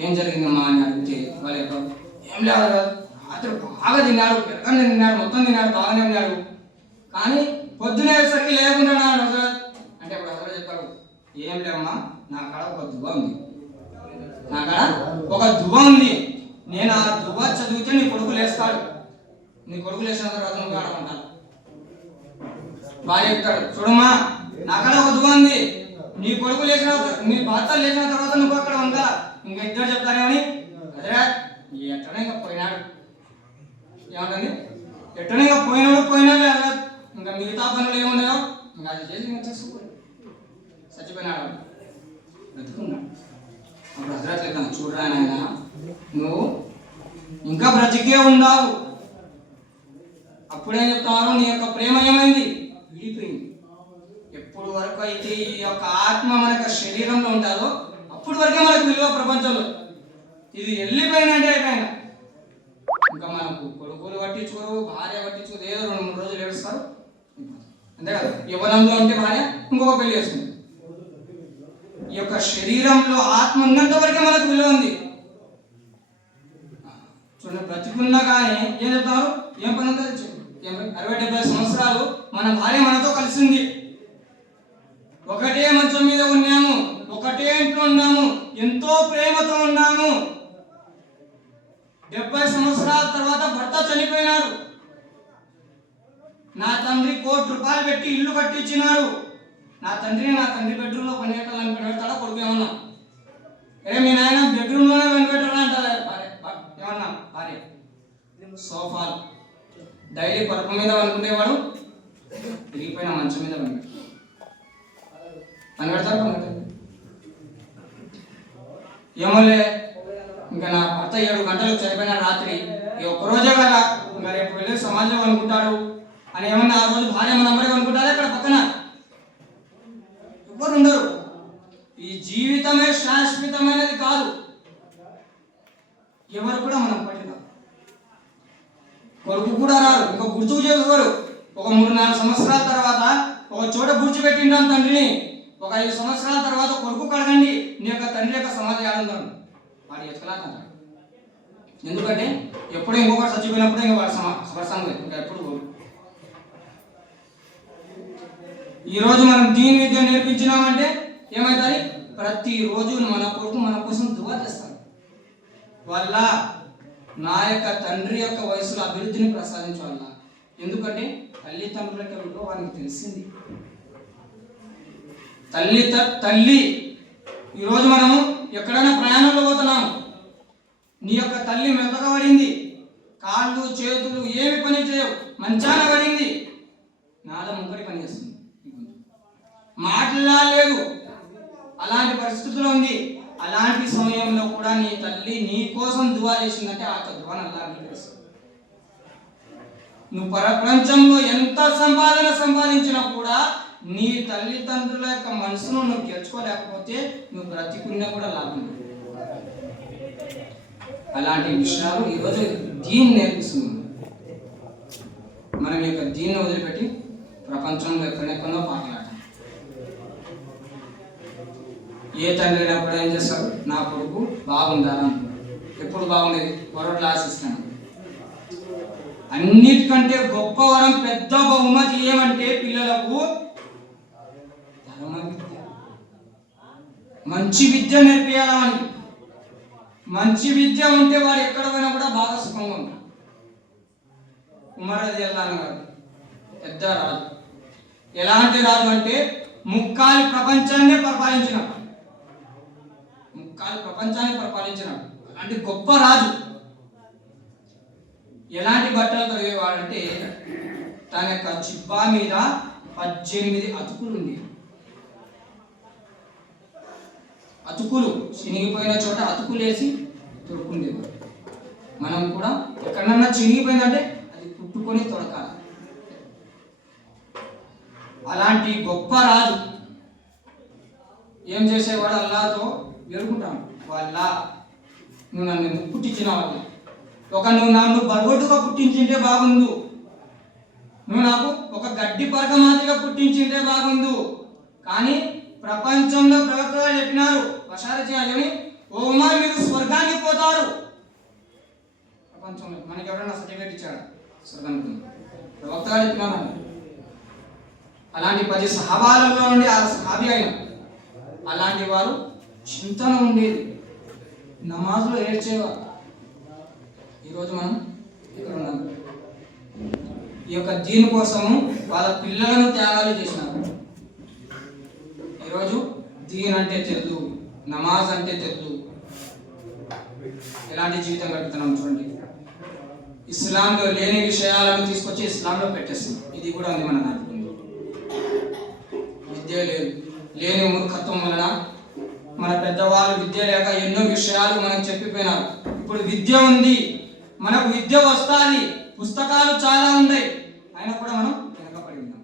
ఏం జరిగిందమ్మా అని అడిగితే వాళ్ళు చెప్పారు. ఏం లేదు, అతడు బాగా తిన్నాడు, పెరగని తిన్నాడు, మొత్తం తిన్నాడు, బాగానే తిన్నాడు. కానీ పొద్దునేసరికి లేకుండా హజరత్ అంటే అప్పుడు హజరత్ చెప్పారు. ఏం లేవమ్మా, నా కాడ ఒక దువ్వ ఉంది. నా కాడ ఒక దువ్వ ఉంది. నేను ఆ దువ్వ చదివితే నీ కొడుకు లేస్తాడు. నీ కొడుకు లేచిన తర్వాత నువ్వు ఆడమంటాను. బాగా చెప్తాడు. చూడమ్మా, నా కాడ ఒక దువ్వ ఉంది. నీ కొడుకు లేచిన, నీ భర్త లేచిన తర్వాత నువ్వు అక్కడ ఉంటా. ఇంకా ఇద్దరు చెప్తారేమని? అదే ఎట్టనే ఇంకా పోయినాడు. ఏమంటుంది? ఎట్టనే ఇంకా పోయినాడు అదే. ఇంకా మిగతా పనులు ఏమున్నాయో ఇంకా అది చేసి ఇంకా చేసుకుపోయి చచ్చిపోయినాడు. బ్రతుకున్నాడు. అప్పుడు హజరత్ చెప్తాను. చూడరా నాయన, నువ్వు ఇంకా బ్రతికే ఉన్నావు. అప్పుడేం చెప్తారు? నీ యొక్క ప్రేమ ఏమైంది? విడిపోయింది. ఎప్పుడు వరకు అయితే ఈ యొక్క ఆత్మ మన యొక్క శరీరంలో ఉంటుందో అప్పుడు వరకే మనకు విలువ ప్రపంచంలో. ఇది వెళ్ళిపోయిందంటే అయిపోయినా. ఇంకా మనకు కొడుకులు పట్టించుకోరు, భార్య పట్టించుకోరు. ఏదో 2-3 రోజులు ఏడుస్తారు, అంతే కదా. యవ్వనంలో ఉంటే భార్య ఇంకొక పెళ్లి చేస్తుంది. ఈ యొక్క శరీరంలో ఆత్మ ఉన్నంత వరకే మనకు విలువ ఉంది. చూడండి, బ్రతికున్నా కానీ ఏం చెప్తారు? ఏం పని ఉంటుంది? 60-70 సంవత్సరాలు మన భార్య మనతో కలిసింది. ఒకటే మంచం మీద ఉన్నాము, ఒకటే ఇంట్లో ఉన్నాము, ఎంతో ప్రేమతో ఉన్నాము. 70 సంవత్సరాల తర్వాత భర్త చనిపోయినాడు. నా తండ్రి ₹1,00,00,000 పెట్టి ఇల్లు కట్టించినాడు. నా తండ్రి బెడ్రూమ్లో పని పెట్టాలని పెడతాడా? కొడుకు ఏమన్నా? మీ నాయన బెడ్రూమ్లోనే పని పెట్టాలని అంటారా? ఏమన్నా భార్య సోఫాలు డైలీ పరుపు మీద అనుకునేవాడు, తిరిగిపోయిన మంచం మీద పని పెడతారు. ఏమోలే, ఇంకా నా భర్త 7 గంటలకు చనిపోయిన రాత్రి, ఈ ఒక్కరోజే కదా, ఇంకా రేపు వెళ్ళి సమాజం అనుకుంటాడు అని ఏమన్నా ఆ రోజు భార్య మన అమ్మడే అనుకుంటారా? ఇక్కడ పక్కన ఎవరు ఉండరు. ఈ జీవితమే శాశ్వతమైనది కాదు. ఎవరు కూడా మనం పట్టిన కొడుకు కూడా రారు, ఇంకా గుర్తుకు చేసుకోరు. ఒక 3-4 సంవత్సరాల తర్వాత ఒక చోట గుర్చిపెట్టింటాం తండ్రిని. ఒక 5 సంవత్సరాల తర్వాత కొడుకు కడగండి, నీ యొక్క తండ్రి యొక్క సమాధి ఆడందాం వాడు ఎత్తుకలాగా. ఎందుకంటే ఎప్పుడో ఇంకొకటి చచ్చిపోయినప్పుడు ఇంకా వాడు సమరసంగా ఇంకా ఎప్పుడు. ఈరోజు మనం దీని విద్య నేర్పించినామంటే ఏమవుతుంది? ప్రతిరోజు మన కొడుకు మన కోసం దువా చేస్తాడు. వాళ్ళ నా యొక్క తండ్రి యొక్క వయసులో అభివృద్ధిని ప్రసాదించాల. ఎందుకంటే తల్లిదండ్రులకి ఎవరికో వారికి తెలిసింది. తల్లి ఈరోజు మనము ఎక్కడైనా ప్రయాణంలో పోతున్నాము, నీ యొక్క తల్లి మెత్తగా పడింది, కాళ్ళు చేతులు ఏమి పని చేయవు, మంచాన పడింది, నాదం ఒక్కటి పని చేస్తుంది, మాట్లాడలేదు, అలాంటి పరిస్థితుల్లో ఉంది. అలాంటి సమయంలో కూడా నీ తల్లి నీ కోసం దువా చేసిందంటే ఆ దువాని అల్లాహ్ అంగీకరిస్తాడు. నువ్వు ప్రపంచంలో ఎంత సంపాదించినా కూడా నీ తల్లిదండ్రుల యొక్క మనసును నువ్వు గెలుచుకోలేకపోతే నువ్వు బ్రతికున్నా కూడా లాభం లేదు. అలాంటి విషయాలు ఈరోజు దీన్ని నేర్పిస్తుంది. మనం యొక్క దీన్ని వదిలిపెట్టి ప్రపంచంలో ఎక్కడెక్కడో పాటలాడతాం. ఏ తండ్రి కూడా ఏం చేస్తాడు, నా కొడుకు బాగుండాలని ఎప్పుడు బాగుండేది వరట్లు ఆశిస్తాను. అన్నిటికంటే గొప్ప వరం, పెద్ద బహుమతి ఏమంటే పిల్లలకు ధర్మ విద్య, మంచి విద్య నేర్పియాలని. మంచి విద్య ఉంటే వాడు ఎక్కడ పోయినా కూడా బాగా సుఖంగా ఉంటాడు. ఉమర్ రలియల్లాహు గారు పెద్ద రాజు. ఎలాంటి రాజు అంటే ముక్కాలి ప్రపంచాన్ని పరిపాలించినాడు. అలాంటి గొప్ప రాజు. ఎలాంటి బట్టలు తొడిగేవాడంటే తన యొక్క జిబ్బా మీద 18 అతుకులు ఉండేవి. అతుకులు చినిగిపోయిన చోట అతుకులు వేసి తొడుక్కుండేవాడు. మనం కూడా ఎక్కడన్నా చినిగిపోయిందంటే అది పుట్టుకొని తొడకాలి. అలాంటి గొప్ప రాజు ఏం చేసేవాడు, అల్లాహ్తో వేడుకుంటాను, వాళ్ళ నువ్వు నన్ను పుట్టించిన వాళ్ళ నువ్వు నన్ను బరువొడ్డుగా పుట్టించింటే బాగుండు, నువ్వు నాకు ఒక గడ్డి పరక మాదిరిగా పుట్టించింటే బాగుండు. కానీ ప్రపంచంలో ప్రవక్తగా చెప్పినారు బషారత్ చేయాలని, ఓ ఉమర్ మీరు స్వర్గానికి పోతారు. ప్రపంచంలో మనకి ఎవరైనా సర్టిఫికేట్ ఇచ్చాడు స్వర్గానికి? ప్రవక్తగా చెప్పినారు. అలాంటి 10 సహాబాలలో నుండి ఆ సహాబీ అయిన అలాంటి వారు చింతన ఉండేది, నమాజ్లో ఏడ్చేవారు. ఈరోజు మనం ఇక్కడ ఉన్నాం. ఈ యొక్క దీని కోసము వాళ్ళ పిల్లలను త్యాగాలు చేసినారు. ఈరోజు దీన్ అంటే తెలుగు, నమాజ్ అంటే తెలుగు. ఎలాంటి జీవితం గడుపుతున్నాం చూడండి. ఇస్లాంలో లేని విషయాలను తీసుకొచ్చి ఇస్లాంలో పెట్టేస్తున్నాం. ఇది కూడా ఉంది మన నాటికి. విద్య లేదు, లేని మూర్ఖత్వం వలన మన పెద్దవాళ్ళు విద్య లేక ఎన్నో విషయాలు మనకు చెప్పిపోయినారు. ఇప్పుడు విద్య ఉంది, మనకు విద్య వస్తుంది, పుస్తకాలు చాలా ఉన్నాయి, అయినా కూడా మనం వెనకపడి ఉన్నాం.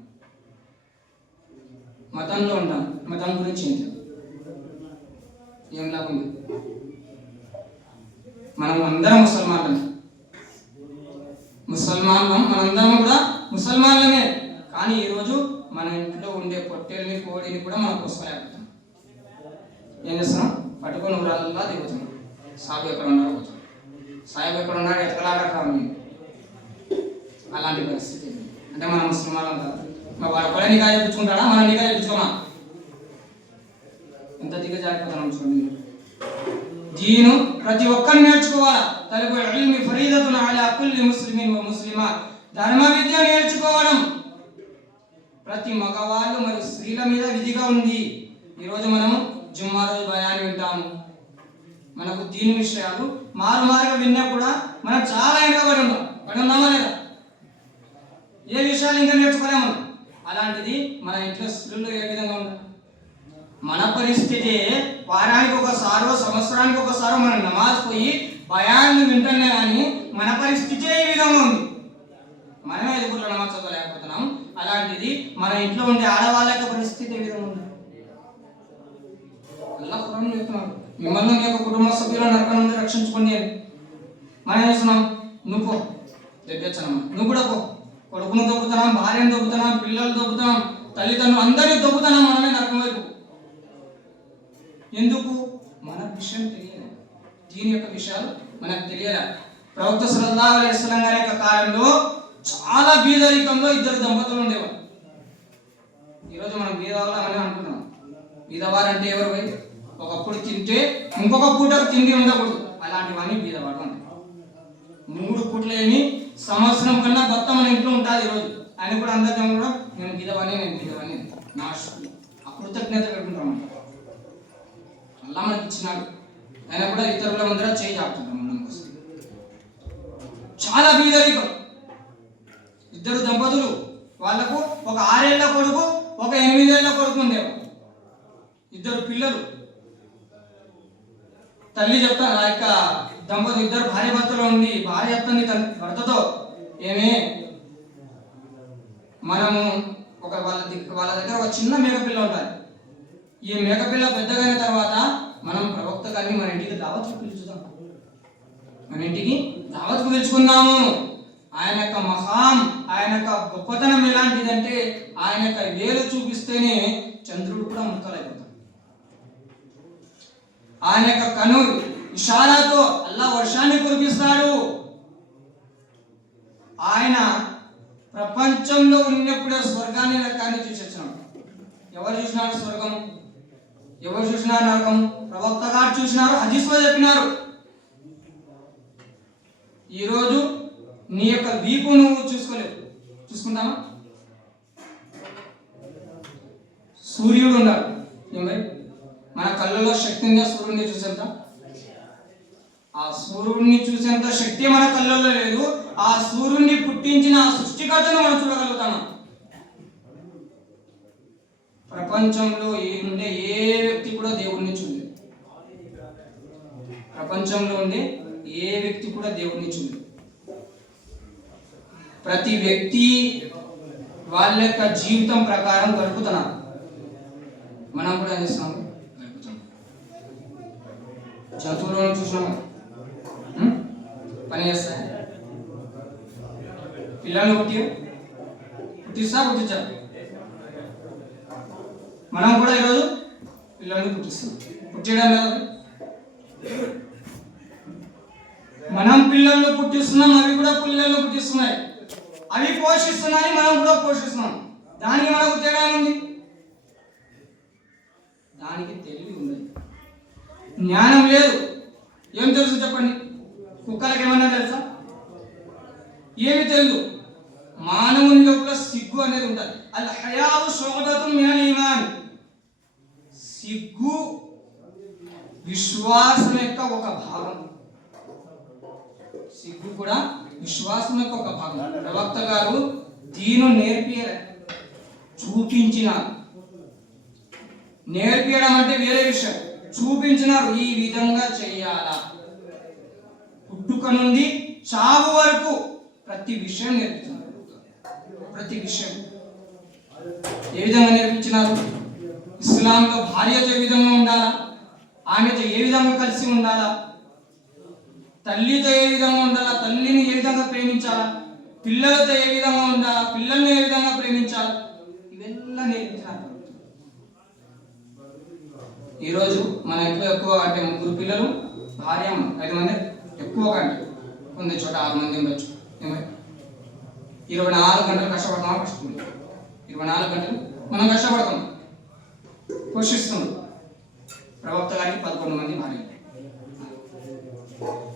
మతంలో ఉంటాం, మతం గురించి ఏం లాభం? మనం అందరం మనందరం కూడా ముసల్మాన్లమే. కానీ ఈరోజు మన ఇంట్లో ఉండే పొట్టేల్ని కోడిని కూడా మనం కోసుకోలేకపోతాం. ఏం చేస్తున్నాం? పట్టుకొని ఊరాలల్లా దిగుతున్నాం. సాబు ఎక్కడ ఉన్నారో పోతాం, సాయిబు ఎక్కడ ఉన్నారో ఎతకలాగా. అలాంటి పరిస్థితి. అంటే మన ముస్లింలు అంటారు వాడు కూడా నిఘా చేయించుకుంటాడా, మనం నిఘా చేయించుకోమా? ఎంత దిగజారిపోతున్నాం చూడండి. దీను ప్రతి ఒక్కరిని నేర్చుకోవాలా. తలబుల్ ఇల్మి ఫరీదతున్ అలా కుల్లి ముస్లిమిన్ వ ముస్లిమా. ధర్మ విద్య నేర్చుకోవడం ప్రతి మగవాళ్ళు మరియు స్త్రీల మీద విధిగా ఉంది. ఈరోజు మనము జుమ్మా రోజు బయాన్ని వింటాము. మనకు దీని విషయాలు మారుమారుగా విన్నా కూడా మనం చాలా వెనకబడి ఉన్నామా లేదా? ఏ విషయాలు ఇంకా నేర్చుకోలేము. అలాంటిది మన ఇంట్లో స్త్రీలు ఏ విధంగా ఉంటారు? మన పరిస్థితి వారానికి ఒకసారో సంవత్సరానికి ఒకసారో మనం నమాజ్ పోయి భయాన్ని వింటున్నా కానీ మన పరిస్థితి ఈ విధంగా ఉంది. మనమే ఎదుగులో నమాజ్ చదవలేకపోతున్నాం. అలాంటిది మన ఇంట్లో ఉండే ఆడవాళ్ళ యొక్క పరిస్థితి ఏ విధంగా ఉంది? అల్లాహ్ ఖురాన్ చెప్తున్నాడు, మిమ్మల్ని మీ యొక్క కుటుంబ సభ్యులను నరకం నుండి రక్షించుకోండి అని. మనం చేస్తున్నాం, నువ్వు పో తెచ్చనమ్మా, నువ్వు కూడా పో. కొడుకును దొబ్బుతున్నాం, భార్యను దొబ్బుతున్నాం, పిల్లలు దొబ్బుతున్నాం, తల్లిదండ్రులు అందరినీ దొబ్బుతున్నాం. మనమే నరకం వైపు. ఎందుకు? మన విషయం తెలియదు, దీని యొక్క విషయాలు మనకు తెలియలే. ప్రవక్త సల్లల్లాహు అలైహి వసల్లం గారి యొక్క కాలంలో చాలా బీదరికంలో 2 దంపతులు ఉండేవారు. ఈరోజు మనం బీదవాళ్ళు అని అనుకుంటున్నాం. బీదవారంటే ఎవరు? ఒకప్పుడు తింటే ఇంకొక పూట తిండి ఉండకూడదు, అలాంటివన్నీ బీదవాడు అంటే. 3 పూటలు ఏమి సంవత్సరం కన్నా భర్త మన ఇంట్లో ఉంటుంది. ఈరోజు ఆయన కూడా అందరికీ కూడా నేను బీదవాణి నా అకృతజ్ఞత పెట్టుకుంటామంట. అల్లా మనకి ఇచ్చినాడు, ఆయన కూడా ఇతరుల ముందర చేయి చాపుతుంటాం మనం కోసం. చాలా బీదరికం. 2 దంపతులు, వాళ్ళకు ఒక 6 ఏళ్ల కొడుకు, ఒక 8 ఏళ్ల కొడుకు ఉండేవారు. 2 పిల్లలు. తల్లి చెప్తాను, ఆ యొక్క దంపతులు ఇద్దరు భార్య భర్తలో ఉండి భార్య చెప్తుంది తన భర్తతో, ఏమే మనము వాళ్ళ దగ్గర ఒక చిన్న మేకపిల్ల ఉంటుంది. ఈ మేకపిల్ల పెద్దగైన తర్వాత మనం ప్రవక్త గారిని మన ఇంటికి దావత్కు పిలుచుదాం, మన ఇంటికి దావత్కు పిలుచుకుందాము. ఆయన యొక్క ఆయన యొక్క గొప్పతనం ఎలాంటిదంటే ఆయన యొక్క వేలు చూపిస్తేనే చంద్రుడు కూడా ముక్కలైపోతాడు. ఆయన యొక్క కను ఇషారాతో అల్లా వర్షాన్ని కురిపిస్తాడు. ఆయన ప్రపంచంలో ఉన్నప్పుడే స్వర్గాన్ని నరకాన్ని చూసొచ్చినాడు. ఎవరు చూసినారు స్వర్గం, ఎవరు చూసినారు నరకం? ప్రవక్త గారు చూసినారు, హదీస్లో చెప్పినారు. ఈరోజు నీ యొక్క వీపు నువ్వు చూసుకోలేవు, చూసుకుంటామా? సూర్యుడు ఉన్నాడు, ఏమై మన కళ్ళలో శక్తి ఉందా సూర్యుడిని చూసేంత? ఆ సూర్యుడిని చూసేంత శక్తి మన కళ్ళల్లో లేదు. ఆ సూర్యుడిని పుట్టించిన ఆ సృష్టికర్తను మనం చూడగలుగుతామా? ప్రపంచంలో ఉండే ఏ వ్యక్తి కూడా దేవుణ్ణి చూడలేదు. ప్రపంచంలో ఉండే ఏ వ్యక్తి కూడా దేవుణ్ణి చూడలేదు. ప్రతి వ్యక్తి వాళ్ళ యొక్క జీవితం ప్రకారం గడుపుతున్నారు. మనం కూడా ఏం చేస్తున్నాము? గడుపుతున్నాం. జంతువులను చూసినాము, పని చేస్తాయి. పిల్లల్ని పుట్టించా మనం కూడా ఈరోజు పిల్లల్ని పుట్టిస్తాం. పుట్టడం లేదు, మనం పిల్లల్ని పుట్టిస్తున్నాం, అవి కూడా పిల్లల్ని పుట్టిస్తున్నాయి. అవి పోషిస్తున్నాయి, మనం కూడా పోషిస్తున్నాం. దానికి మనకు తేడా ఉంది. దానికి తెలివి ఉంది, జ్ఞానం లేదు. ఏం తెలుసు చెప్పండి? కుక్కలకి ఏమన్నా తెలుసా? ఏమి తెలియదు. మానవుని లోపల సిగ్గు అనేది ఉంటుంది. అల్ హయావు శుఅబతున్ మినల్ ఈమాన్. సిగ్గు విశ్వాసం యొక్క ఒక భాగం. సిగ్గు కూడా విశ్వాసం యొక్క ఒక భాగం. ప్రవక్త గారు దీను చూపించినారు. నేర్పియడం అంటే వేరే విషయం, చూపించినారు. ఈ విధంగా చెయ్యాలా, పుట్టుక నుండి చావు వరకు ప్రతి విషయం నేర్పించినారు. ప్రతి విషయం ఏ విధంగా నేర్పించినారు? ఇస్లాంలో భార్యతో ఏ విధంగా ఉండాలా, ఆమెతో ఏ విధంగా కలిసి ఉండాలా, తల్లితో ఏ విధంగా ఉండాలా, తల్లిని ఏ విధంగా ప్రేమించాలా, పిల్లలతో ఏ విధంగా ఉండాలా, పిల్లల్ని ఏ విధంగా ప్రేమించాలా, ఇవెల్లా నేర్పించాలి. ఈరోజు మన ఎక్కువ అంటే 3 పిల్లలు, భార్య 5 మంది ఎక్కువ కంటే, కొన్ని చోట 6 మంది ఉండొచ్చు. 24 గంటలు కష్టపడతామా? కష్టపడతాం. 24 గంటలు మనం కష్టపడతాం, పోషిస్తున్నాం. ప్రవక్త గారికి 11 మంది భార్యలు,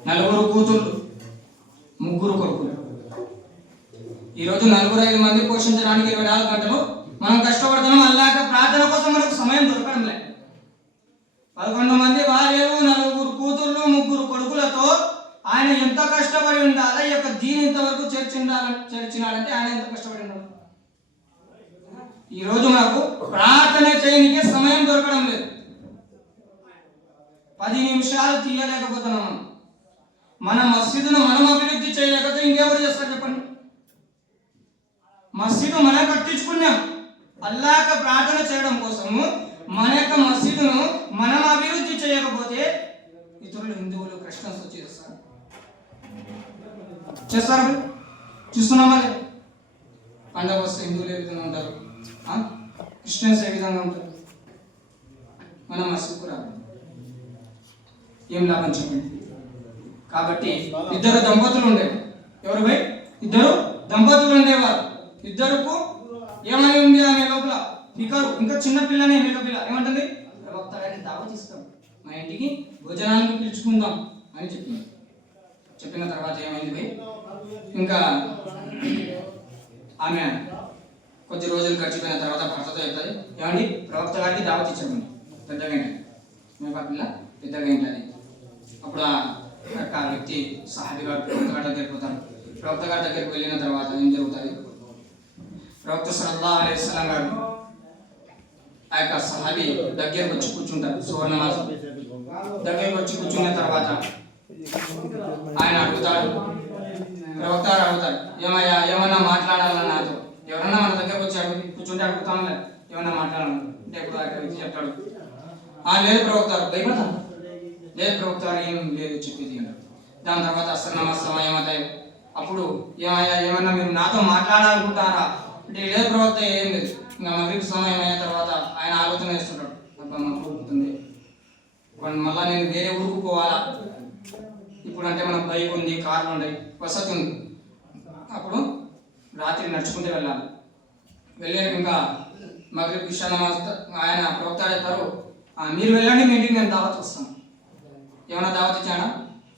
4 కూతుళ్ళు, 3 కొడుకులు. ఈరోజు 4-5 మంది పోషించడానికి 24 గంటలు మనం కష్టపడుతున్నాం. అల్లాహ్ ప్రార్థన కోసం మనకు సమయం దొరకడం లేదు. 11 మంది భార్యలు, 4 కూతుళ్ళు, 3 కొడుకులతో ఆయన ఎంత కష్టపడి ఉండాలి? ఈ యొక్క దీని ఇంతవరకు చేర్చినాడంటే ఆయన ఎంత కష్టపడి ఉండాలి? ఈరోజు మనకు ప్రార్థన చేయడానికి సమయం దొరకడం లేదు. 10 నిమిషాలు తీయలేకపోతున్నాం. మన మస్జిద్ను మనం అభివృద్ధి చేయలేకపోతే ఇంకెవరు చేస్తారు చెప్పండి? మస్జిద్ మనం కట్టించుకున్నాం అల్లాహ్ ప్రార్థన చేయడం కోసము. మన యొక్క మస్జిద్ను మనం అభివృద్ధి చేయకపోతే ఇతరులు, హిందువులు, క్రిస్టియన్స్ వచ్చి చేస్తారు. చూస్తున్నామా లేదు? పండగ వస్తే హిందువులు ఏ విధంగా ఉంటారు, క్రిస్టియన్స్ ఏ విధంగా ఉంటారు. మన మస్జిద్ కూడా ఏం లాభం చెప్పండి? కాబట్టి 2 దంపతులు ఉండేవారు. ఎవరు భయ్? 2 దంపతులు ఉండేవారు. 2కు ఏమని ఉంది ఆమె లోపల? ఇంకా చిన్న పిల్లనే, మేకపిల్ల. ఏమంటుంది? ప్రవక్త గారిని దావత్ ఇస్తాం, మా ఇంటికి భోజనానికి పిలుచుకుందాం అని చెప్పింది. చెప్పిన తర్వాత ఏమైంది భయ్? ఇంకా ఆమె కొద్ది రోజులు గడిచిపోయిన తర్వాత భర్తతో చెప్తుంది, ఏమండి ప్రవక్త గారికి దావత్ ఇచ్చామండి, పెద్దగా మేకపిల్ల పెద్దగా ఏంటది. అప్పుడు ఆ వ్యక్తి సహాబీ గారు ప్రవక్త గారి దగ్గరికి పోతారు. ప్రవక్త గారి దగ్గరికి వెళ్ళిన తర్వాత ఏం జరుగుతుంది? ప్రవక్త సల్లల్లాహు అలైహి వసల్లం గారు ఆ యొక్క సహాబీ దగ్గరకు వచ్చి కూర్చుంటారు. సువర్ణమాసం దగ్గరికి వచ్చి కూర్చున్న తర్వాత ఆయన అడుగుతాడు, ప్రవక్త గారు అడుగుతాడు, ఏమయ్యా ఏమన్నా మాట్లాడాలన్నా నాతో? ఎవరన్నా మన దగ్గరకు వచ్చి కూర్చుంటే అడుగుతాం ఏమన్నా మాట్లాడాలి అంటే ఇప్పుడు చెప్తాడు, లేదు ప్రవక్త గారు, భయపడతాను, లేదు ప్రవక్త గారు ఏం లేదు చెప్పేది అంటారు. దాని తర్వాత అసలు నమస్తం ఏమవుతాయి, అప్పుడు ఏమయ్యా ఏమన్నా మీరు నాతో మాట్లాడాలనుకుంటారా అంటే లేదు ప్రవక్త ఏం లేదు. ఇంకా మగ్రిబ్ సమయం అయిన తర్వాత ఆయన ఆలోచన చేస్తుంటాడు, అబ్బా మాకు ఊరుకుతుంది, మళ్ళీ నేను వేరే ఊరుకు పోవాలా, ఇప్పుడు అంటే మనకు బైక్ ఉంది, కార్లు ఉన్నాయి, వసతి ఉంది, అప్పుడు రాత్రి నడుచుకుంటూ వెళ్ళాలి. వెళ్ళాక ఇంకా మగ్రిబ్ ఇషా నమాజ్ ఆయన ప్రవక్త చెప్తారు, మీరు వెళ్ళండి, మీ ఇంటికి నేను దావత్ వస్తాను. ఏమైనా దావత్ ఇచ్చాడా?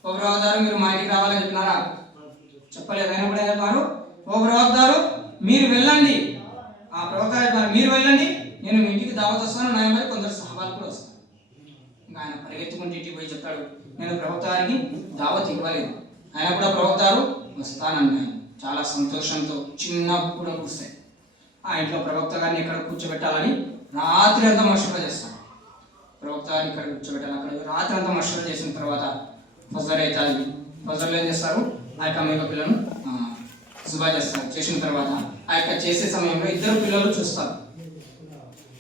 ఓ ప్రవక్తారు మీరు మా ఇంటికి రావాలని చెప్పినారా? చెప్పలేదు. ఆయన కూడా చెప్పారు, ఓ ప్రవక్తారు మీరు వెళ్ళండి, ఆ ప్రవక్త చెప్పారు మీరు వెళ్ళండి, నేను మీ ఇంటికి దావత్ వస్తాను, నా మరి కొందరు సహబాలు కూడా వస్తాను. ఇంకా ఆయన పరిగెత్తుకుంటే ఇంటికి పోయి చెప్తాడు, నేను ప్రవక్త గారికి దావత్ ఇవ్వలేదు, ఆయన కూడా ప్రవక్త గారు వస్తానని. చాలా సంతోషంతో చిన్న కూడా కూర్స్తాయి. ఆ ఇంట్లో ప్రవక్త గారిని ఎక్కడ కూర్చోబెట్టాలని రాత్రి అంతా మషూరా చేస్తాడు. ప్రవక్త గారిని ఇక్కడ కూర్చోబెట్టాలి, అక్కడ రాత్రి అంతా మషూరా చేసిన తర్వాత ఫజర్ అవుతుంది. ఫజర్లో ఏం చేస్తారు, ఆ యొక్క మేక పిల్లను జుబా చేస్తారు. చేసిన తర్వాత ఆ యొక్క చేసే సమయంలో ఇద్దరు పిల్లలు చూస్తారు.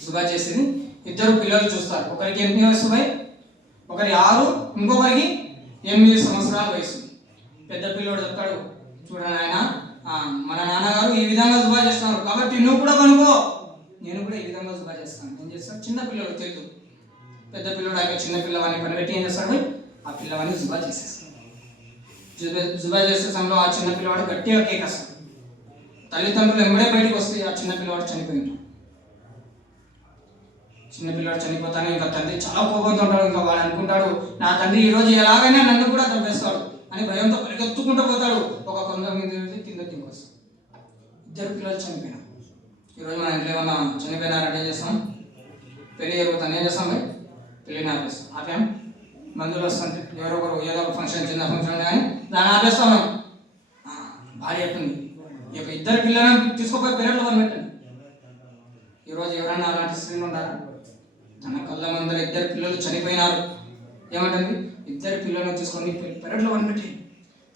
జుబా చేసేది ఇద్దరు పిల్లలు చూస్తారు. ఒకరికి ఎన్ని వయసు, ఒకరి 6, ఇంకొకరికి 8 సంవత్సరాల వయసు. పెద్ద పిల్లోడు చెప్తాడు, చూడండి ఆయన మన నాన్నగారు ఈ విధంగా జుబా చేస్తున్నారు కాబట్టి నువ్వు కూడా కనుకో, నేను కూడా ఈ విధంగా జుబా చేస్తాను. ఏం చేస్తాడు, చిన్న పిల్లడు తెలుసు. పెద్ద పిల్లడు ఆ చిన్న పిల్లవాడిని పనిపెట్టి ఏం చేస్తాడు, ఆ పిల్లవాడిని జుబా చేసేస్తాడు. జుబా చేసే సమయంలో ఆ చిన్న పిల్లవాడు గట్టిగా కేకేస్తాడు. తల్లిదండ్రులు ఎంబడే బయటకు వస్తే ఆ చిన్న పిల్లవాడు చనిపోయింది. చిన్న పిల్లవాడు చనిపోతానే ఇంకా తండ్రి చాలా కోపంతో ఉంటాడు. ఇంకా వాడు అనుకుంటాడు, నా తండ్రి ఈ రోజు ఎలాగైనా నన్ను కూడా చంపేస్తాడు అని భయంతో పరిగెత్తుకుంటూ పోతాడు. ఒక కొండ మీద కింద వస్తాడు. ఇద్దరు పిల్లలు చనిపోయినారు. ఈరోజు మన ఇంట్లో ఏమన్నా చనిపోయినారంటే ఏం చేస్తాం, పెళ్లి జరుగుతాను ఏం చేస్తాం, పెళ్ళిని ఆపేస్తాం. ఆపాం, మందులు వస్తుంటే ఎవరో ఒకరు ఏదో ఒక ఫంక్షన్, చిన్న ఫంక్షన్ కానీ దాన్ని ఆపేస్తాం. మేము భార్య చెప్తుంది, ఈ యొక్క ఇద్దరు పిల్లలను తీసుకోపోయి పెరట్లో పెట్టండి. ఈరోజు ఎవరన్నా అలాంటి స్త్రీలు ఉన్నారా? తన కళ్ళ ముందర ఇద్దరు పిల్లలు చనిపోయినారు, ఏమంటుంది, ఇద్దరు పిల్లలను తీసుకొని పెరట్లో వదిలిపెట్టి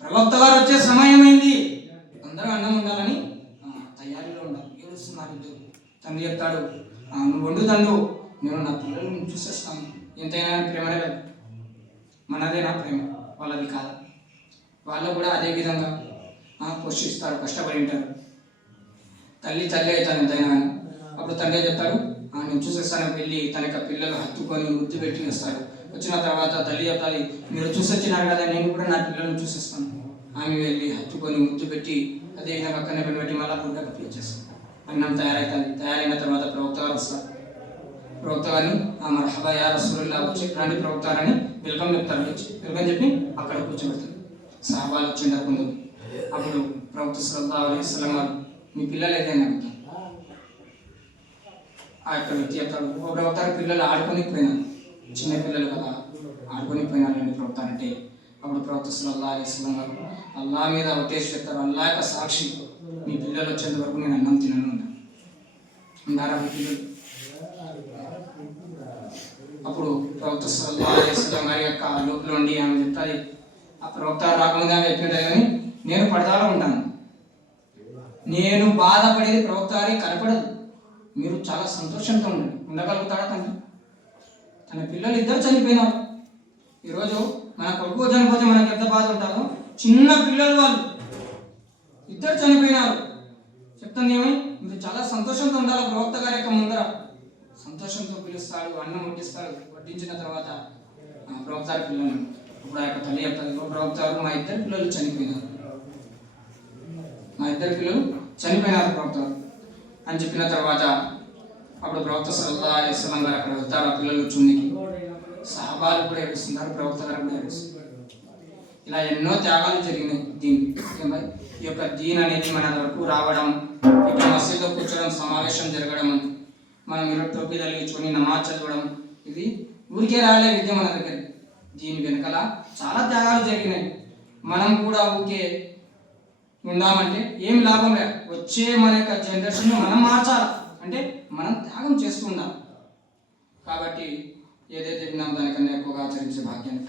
ప్రవక్త గారు వచ్చే సమయం అయింది, అందరూ అన్నం ఉండాలని తయారీలో ఉండాలి. ఏడుస్తున్నారు ఇద్దరు. తండ్రి చెప్తాడు, నువ్వు వండు తండ్రు, నేను నా పిల్లలను చూసేస్తాను. ఎంతైనా ప్రేమనే కదా, మనదేనా ప్రేమ, వాళ్ళది కాదు. వాళ్ళు కూడా అదే విధంగా పోషిస్తారు, కష్టపడి ఉంటారు. తల్లి అవుతాను ఎంతైనా కానీ. అప్పుడు తండ్రి చెప్తాడు, నేను చూసేస్తాను, వెళ్ళి తన యొక్క పిల్లలు హత్తుకొని ముద్దు పెట్టి వస్తాడు. వచ్చిన తర్వాత తల్లి చెప్తాది, మీరు చూసొచ్చినారు కదా, నేను కూడా నా పిల్లలను చూసేస్తాను. ఆమె వెళ్ళి హత్తుకొని ముద్దు పెట్టి అదేవిధంగా అక్కడనే పెట్టి మళ్ళీ గుడ్డ కప్పి వచ్చేస్తాను. అన్నం తయారవుతుంది. తయారైన తర్వాత ప్రవక్త గారు వస్తారు. ప్రవక్త గారిని మర్హబా యా రసూలుల్లా వచ్చి రాండి ప్రవక్త గారని వెల్కమ్ చెప్తారు. వెల్కమ్ చెప్పి అక్కడ కూర్చోబెడతారు. సహాబాలు వచ్చిండారు ముందు. అప్పుడు ప్రవక్త సల్లల్లాహు అలైహి వసల్లం గారు, మీ పిల్లలు ఏదైనా అడుగుతారు. ఆ యొక్క వ్యక్తి చెప్తాడు, ఓ ప్రవక్త పిల్లలు ఆడుకొని పోయినారు, చిన్న పిల్లలు కదా ఆడుకొని పోయినారండి ప్రవక్త అంటే. అప్పుడు ప్రవక్త సల్లల్లాహు అలైహి వసల్లం గారు అల్లాహ్ మీద ఒట్టేసి చెప్తారు, అల్లాహ్ యొక్క సాక్షి, మీ పిల్లలు వచ్చేంత వరకు నేను అన్నం తినను అంటారు. మీ పిల్లలు. అప్పుడు ప్రవక్త సల్లల్లాహు అలైహి వసల్లం గారి యొక్క లోపల ఉండి ఆమె చెప్తాది, ఆ ప్రవక్త రాకముందే ఆమె చెప్పినట్టే కానీ నేను పడతాలో ఉంటాను, నేను బాధపడేది ప్రవక్త గారికి కనపడదు, మీరు చాలా సంతోషంతో ఉండగలుగుతాడా తండ్రి? తన పిల్లలు ఇద్దరు చనిపోయినారు. ఈరోజు మన కొడుకు చనిపోతే మనకి ఎంత బాధ ఉంటుందో, చిన్న పిల్లలు వాళ్ళు ఇద్దరు చనిపోయినారు. చెప్తాను ఏమై, మీరు చాలా సంతోషంతో ఉండాలి. ప్రవక్త గారి యొక్క ముందర సంతోషంతో పిలుస్తాడు, అన్నం వడ్డిస్తాడు. వడ్డించిన తర్వాత ప్రవక్త గారి పిల్లలు, ఇప్పుడు ఆ యొక్క తల్లి చెప్తారు, ప్రవక్త గారు మా ఇద్దరు పిల్లలు చనిపోయినారు, మా ఇద్దరు పిల్లలు చనిపోయినారు ప్రవక్త గారు అని చెప్పిన తర్వాత అప్పుడు ప్రవక్త సల్లల్లాహు అలైహి వసల్లం గారు అక్కడ వెళ్తారు. ఆ పిల్లలు చున్నికి సహాబాలు కూడా ఏడుస్తున్నారు, ప్రవక్త గారు కూడా ఏడుస్తున్నారు. ఇలా ఎన్నో త్యాగాలు జరిగినాయి. ఈ యొక్క దీన్ అనేది మన వరకు రావడం, ఇక్కడ మసీదులో కూర్చోవడం, సమావేశం జరగడం, మనం ఈరోజు టోపీ తగిలించుకొని నమాజ్ చదవడం, ఇది ఊరికే రాలే విద్య మన దగ్గర. దీని వెనకాల చాలా త్యాగాలు జరిగినాయి. మనం కూడా ఊరికే ఉందామంటే ఏం లాభం లేదు. వచ్చే మన యొక్క జనరేషన్ మనం మార్చాలి అంటే మనం త్యాగం చేస్తూ ఉండాలి. కాబట్టి ఏదైతే విన్నామో దానికన్నా ఎక్కువగా ఆచరించే భాగ్యాన్ని